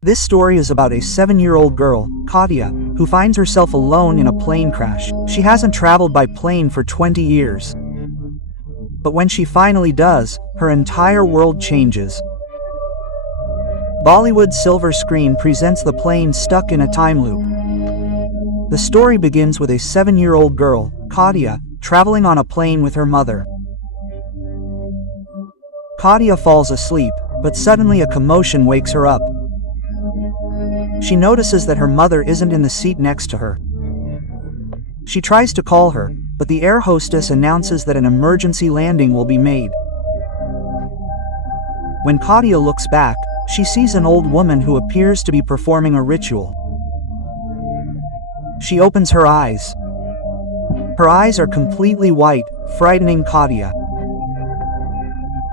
This story is about a 7-year-old girl, Katia, who finds herself alone in a plane crash. She hasn't traveled by plane for 20 years. But when she finally does, her entire world changes. Bollywood Silver Screen presents The Plane Stuck in a Time Loop. The story begins with a 7-year-old girl, Katia, traveling on a plane with her mother. Katia falls asleep, but suddenly a commotion wakes her up. She notices that her mother isn't in the seat next to her. She tries to call her, but the air hostess announces that an emergency landing will be made. When Katia looks back, she sees an old woman who appears to be performing a ritual. She opens her eyes. Her eyes are completely white, frightening Katia.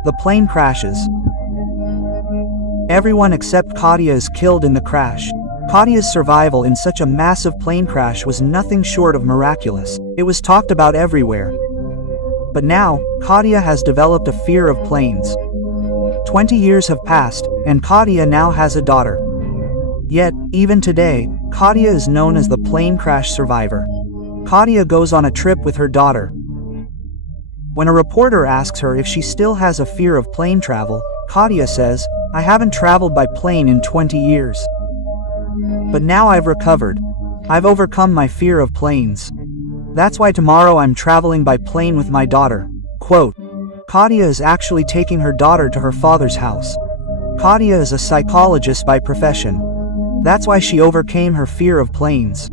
The plane crashes. Everyone except Katia is killed in the crash. Katia's survival in such a massive plane crash was nothing short of miraculous. It was talked about everywhere. But now, Katia has developed a fear of planes. 20 years have passed, and Katia now has a daughter. Yet, even today, Katia is known as the plane crash survivor. Katia goes on a trip with her daughter. When a reporter asks her if she still has a fear of plane travel, Katia says, "I haven't traveled by plane in 20 years. But now I've recovered. I've overcome my fear of planes. That's why tomorrow I'm traveling by plane with my daughter." Quote. Katia is actually taking her daughter to her father's house. Katia is a psychologist by profession. That's why she overcame her fear of planes.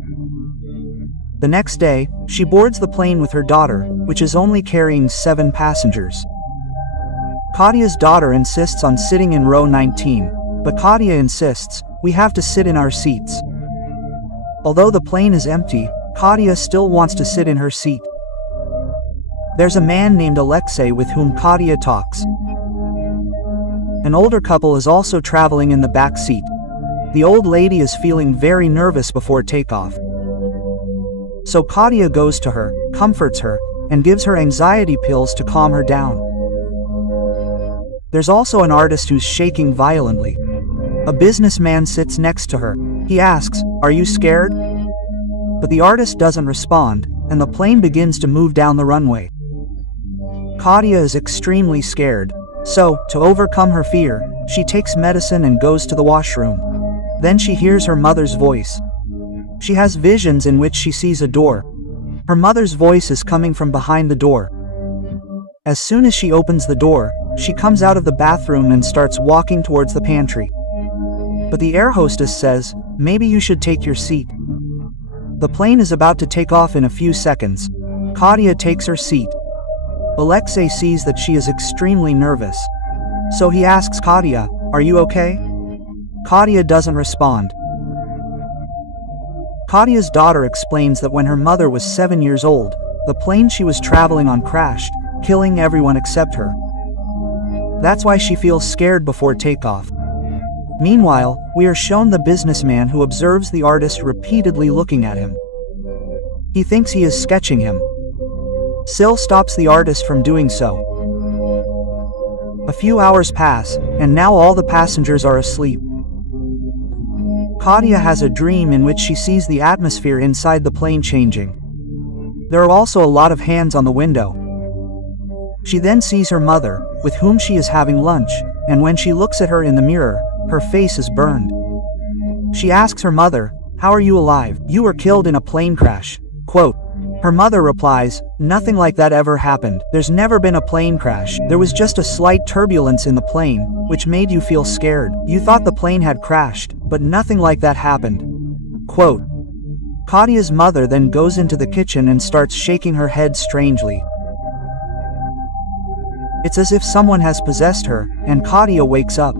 The next day, she boards the plane with her daughter, which is only carrying 7 passengers. Katia's daughter insists on sitting in row 19, but Katia insists, "We have to sit in our seats." Although the plane is empty, Katia still wants to sit in her seat. There's a man named Alexei with whom Katia talks. An older couple is also traveling in the back seat. The old lady is feeling very nervous before takeoff. So Katia goes to her, comforts her, and gives her anxiety pills to calm her down. There's also an artist who's shaking violently. A businessman sits next to her. He asks, "Are you scared?" But the artist doesn't respond, and the plane begins to move down the runway. Katia is extremely scared. So, to overcome her fear, she takes medicine and goes to the washroom. Then she hears her mother's voice. She has visions in which she sees a door. Her mother's voice is coming from behind the door. As soon as she opens the door, she comes out of the bathroom and starts walking towards the pantry. But the air hostess says, "Maybe you should take your seat." The plane is about to take off in a few seconds. Katia takes her seat. Alexei sees that she is extremely nervous. So he asks Katia, "Are you okay?" Katia doesn't respond. Katia's daughter explains that when her mother was 7 years old, the plane she was traveling on crashed, killing everyone except her. That's why she feels scared before takeoff. Meanwhile, we are shown the businessman who observes the artist repeatedly looking at him. He thinks he is sketching him. Sil stops the artist from doing so. A few hours pass, and now all the passengers are asleep. Katia has a dream in which she sees the atmosphere inside the plane changing. There are also a lot of hands on the window. She then sees her mother, with whom she is having lunch, and when she looks at her in the mirror, her face is burned. She asks her mother, "How are you alive? You were killed in a plane crash." Quote. Her mother replies, "Nothing like that ever happened. There's never been a plane crash. There was just a slight turbulence in the plane, which made you feel scared. You thought the plane had crashed, but nothing like that happened." Quote. Katia's mother then goes into the kitchen and starts shaking her head strangely. It's as if someone has possessed her, and Katia wakes up.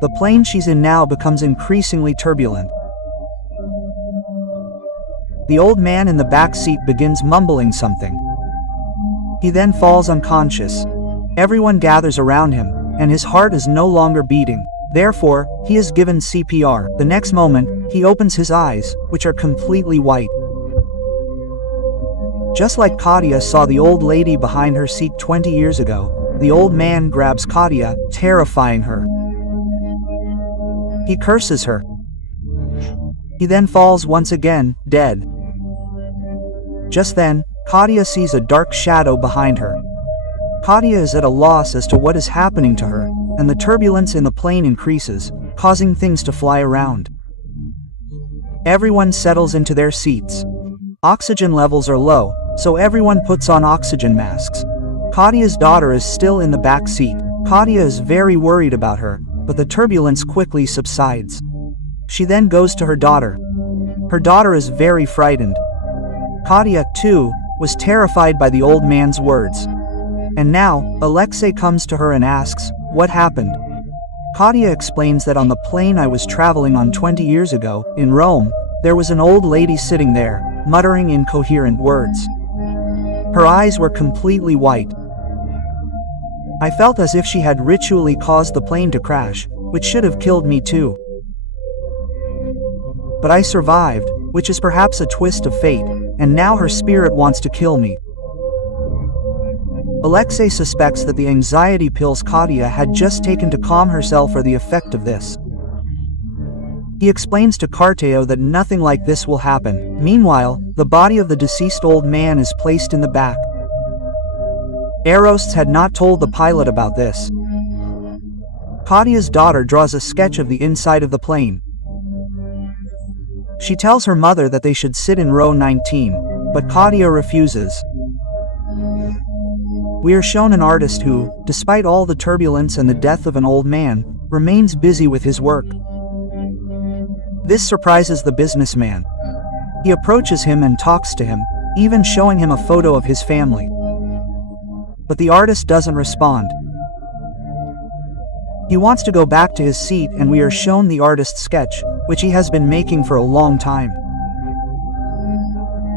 The plane she's in now becomes increasingly turbulent. The old man in the back seat begins mumbling something. He then falls unconscious. Everyone gathers around him, and his heart is no longer beating. Therefore, he is given CPR. The next moment, he opens his eyes, which are completely white. Just like Katia saw the old lady behind her seat 20 years ago, the old man grabs Katia, terrifying her. He curses her. He then falls once again, dead. Just then, Katia sees a dark shadow behind her. Katia is at a loss as to what is happening to her, and the turbulence in the plane increases, causing things to fly around. Everyone settles into their seats. Oxygen levels are low, so everyone puts on oxygen masks. Katia's daughter is still in the back seat. Katia is very worried about her, but the turbulence quickly subsides. She then goes to her daughter. Her daughter is very frightened. Katia, too, was terrified by the old man's words. And now, Alexei comes to her and asks, "What happened?" Katia explains that on the plane I was traveling on 20 years ago, in Rome, there was an old lady sitting there, muttering incoherent words. Her eyes were completely white. I felt as if she had ritually caused the plane to crash, which should have killed me too. But I survived, which is perhaps a twist of fate, and now her spirit wants to kill me. Alexei suspects that the anxiety pills Katia had just taken to calm herself are the effect of this. He explains to Karteo that nothing like this will happen. Meanwhile, the body of the deceased old man is placed in the back. Arosts had not told the pilot about this. Katia's daughter draws a sketch of the inside of the plane. She tells her mother that they should sit in row 19, but Katia refuses. We are shown an artist who, despite all the turbulence and the death of an old man, remains busy with his work. This surprises the businessman. He approaches him and talks to him, even showing him a photo of his family. But the artist doesn't respond. He wants to go back to his seat, and we are shown the artist's sketch, which he has been making for a long time.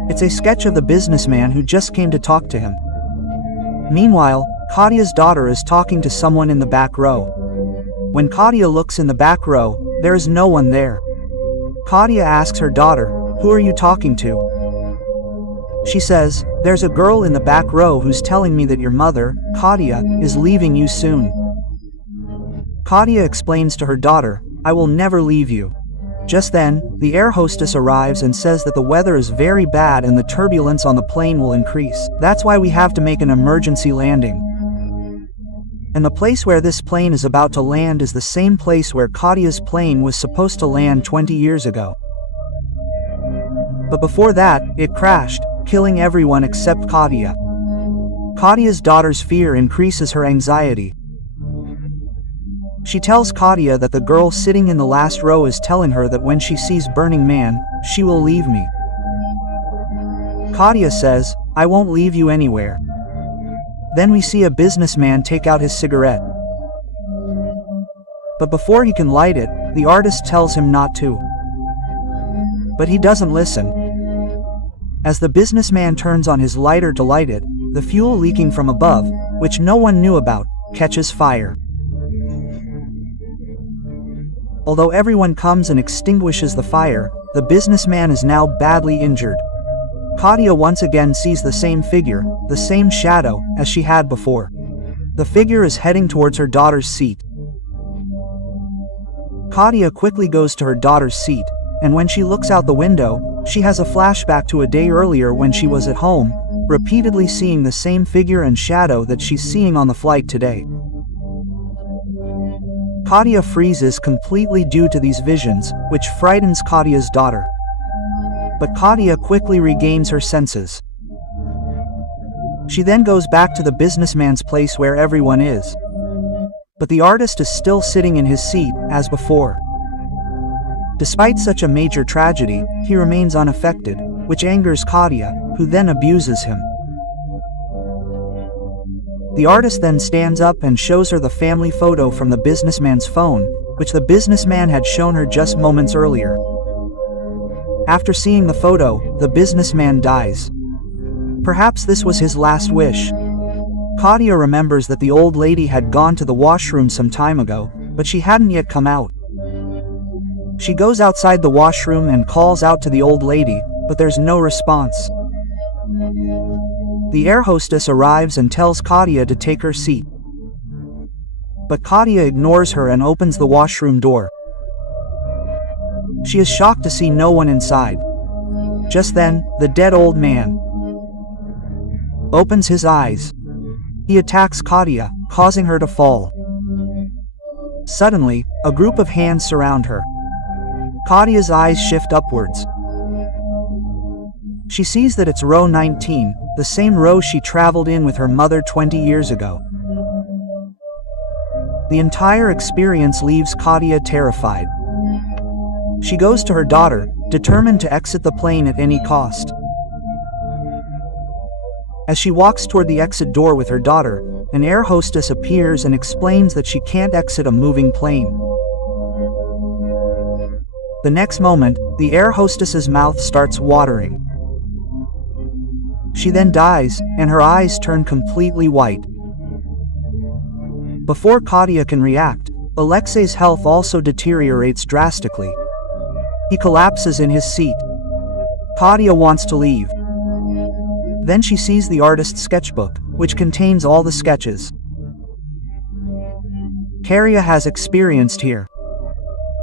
It's a sketch of the businessman who just came to talk to him. Meanwhile, Katia's daughter is talking to someone in the back row. When Katia looks in the back row, there is no one there. Katia asks her daughter, "Who are you talking to?" She says, "There's a girl in the back row who's telling me that your mother, Katia, is leaving you soon." Katia explains to her daughter, "I will never leave you." Just then, the air hostess arrives and says that the weather is very bad and the turbulence on the plane will increase. That's why we have to make an emergency landing. And the place where this plane is about to land is the same place where Katia's plane was supposed to land 20 years ago. But before that, it crashed, killing everyone except Katia. Katia's daughter's fear increases her anxiety. She tells Katia that the girl sitting in the last row is telling her that when she sees Burning Man, she will leave me. Katia says, "I won't leave you anywhere." Then we see a businessman take out his cigarette. But before he can light it, the artist tells him not to. But he doesn't listen. As the businessman turns on his lighter to light it, the fuel leaking from above, which no one knew about, catches fire. Although everyone comes and extinguishes the fire, the businessman is now badly injured. Katia once again sees the same figure, the same shadow, as she had before. The figure is heading towards her daughter's seat. Katia quickly goes to her daughter's seat, and when she looks out the window, she has a flashback to a day earlier when she was at home, repeatedly seeing the same figure and shadow that she's seeing on the flight today. Katia freezes completely due to these visions, which frightens Katia's daughter. But Katia quickly regains her senses. She then goes back to the businessman's place where everyone is. But the artist is still sitting in his seat, as before. Despite such a major tragedy, he remains unaffected, which angers Katia, who then abuses him. The artist then stands up and shows her the family photo from the businessman's phone, which the businessman had shown her just moments earlier. After seeing the photo, the businessman dies. Perhaps this was his last wish. Katia remembers that the old lady had gone to the washroom some time ago, but she hadn't yet come out. She goes outside the washroom and calls out to the old lady, but there's no response. The air hostess arrives and tells Katia to take her seat. But Katia ignores her and opens the washroom door. She is shocked to see no one inside. Just then, the dead old man opens his eyes. He attacks Katia, causing her to fall. Suddenly, a group of hands surround her. Katia's eyes shift upwards. She sees that it's row 19, the same row she traveled in with her mother 20 years ago. The entire experience leaves Katia terrified. She goes to her daughter, determined to exit the plane at any cost. As she walks toward the exit door with her daughter, an air hostess appears and explains that she can't exit a moving plane. The next moment, the air hostess's mouth starts watering. She then dies, and her eyes turn completely white. Before Katia can react, Alexei's health also deteriorates drastically. He collapses in his seat. Katia wants to leave. Then she sees the artist's sketchbook, which contains all the sketches Katia has experienced here.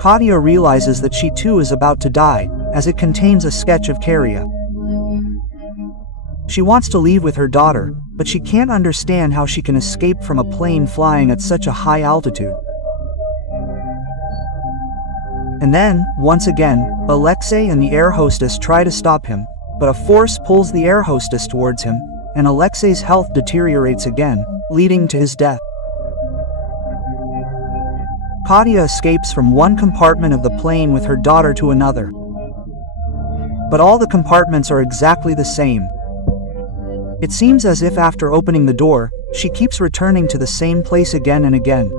Katia realizes that she too is about to die, as it contains a sketch of Katia. She wants to leave with her daughter, but she can't understand how she can escape from a plane flying at such a high altitude. And then, once again, Alexei and the air hostess try to stop him, but a force pulls the air hostess towards him, and Alexei's health deteriorates again, leading to his death. Katia escapes from one compartment of the plane with her daughter to another. But all the compartments are exactly the same. It seems as if after opening the door, she keeps returning to the same place again and again.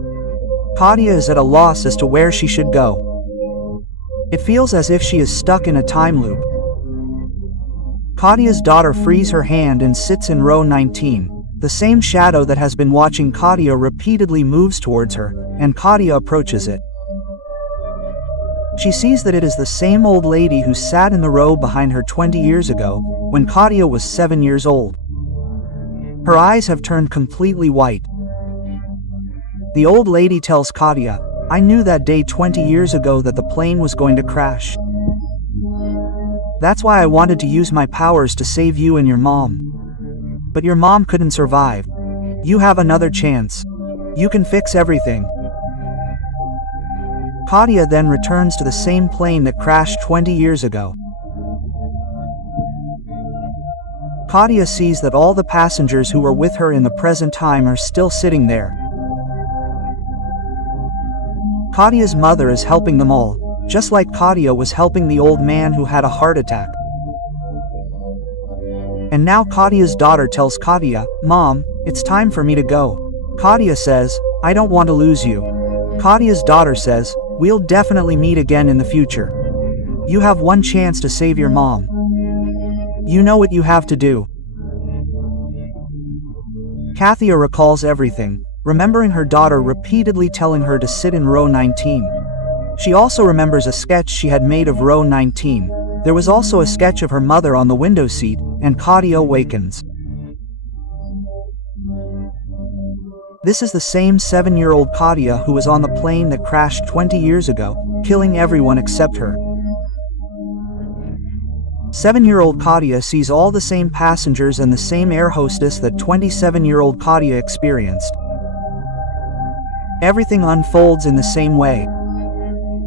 Katia is at a loss as to where she should go. It feels as if she is stuck in a time loop. Katia's daughter frees her hand and sits in row 19. The same shadow that has been watching Katia repeatedly moves towards her, and Katia approaches it. She sees that it is the same old lady who sat in the row behind her 20 years ago, when Katia was 7 years old. Her eyes have turned completely white. The old lady tells Katia, "I knew that day 20 years ago that the plane was going to crash. That's why I wanted to use my powers to save you and your mom. But your mom couldn't survive. You have another chance. You can fix everything." Katia then returns to the same plane that crashed 20 years ago. Katia sees that all the passengers who were with her in the present time are still sitting there. Katia's mother is helping them all, just like Katia was helping the old man who had a heart attack. And now Katia's daughter tells Katia, "Mom, it's time for me to go." Katia says, "I don't want to lose you." Katia's daughter says, "We'll definitely meet again in the future. You have one chance to save your mom. You know what you have to do." Katia recalls everything, remembering her daughter repeatedly telling her to sit in row 19. She also remembers a sketch she had made of row 19. There was also a sketch of her mother on the window seat, and Katia awakens. This is the same 7-year-old Katia who was on the plane that crashed 20 years ago, killing everyone except her. 7-year-old Katia sees all the same passengers and the same air hostess that 27-year-old Katia experienced. Everything unfolds in the same way.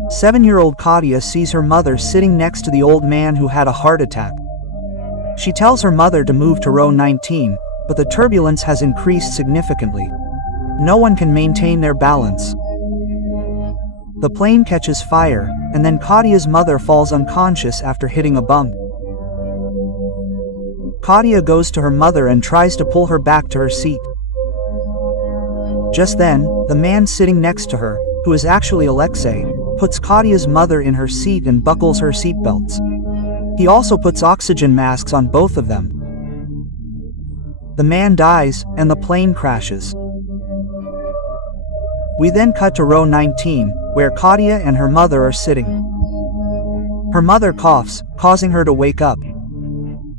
7-year-old Katia sees her mother sitting next to the old man who had a heart attack. She tells her mother to move to row 19, but the turbulence has increased significantly. No one can maintain their balance. The plane catches fire, and then Katia's mother falls unconscious after hitting a bump. Katia goes to her mother and tries to pull her back to her seat. Just then, the man sitting next to her, who is actually Alexei, puts Katia's mother in her seat and buckles her seatbelts. He also puts oxygen masks on both of them. The man dies, and the plane crashes. We then cut to row 19, where Katia and her mother are sitting. Her mother coughs, causing her to wake up.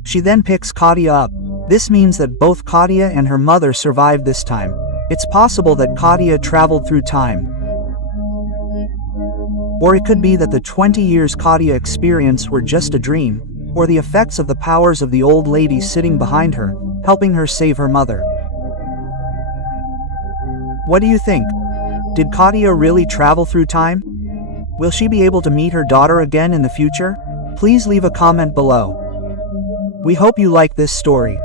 She then picks Katia up. This means that both Katia and her mother survived this time. It's possible that Katia traveled through time. Or it could be that the 20 years Claudia experienced were just a dream, or the effects of the powers of the old lady sitting behind her, helping her save her mother. What do you think? Did Claudia really travel through time? Will she be able to meet her daughter again in the future? Please leave a comment below. We hope you like this story.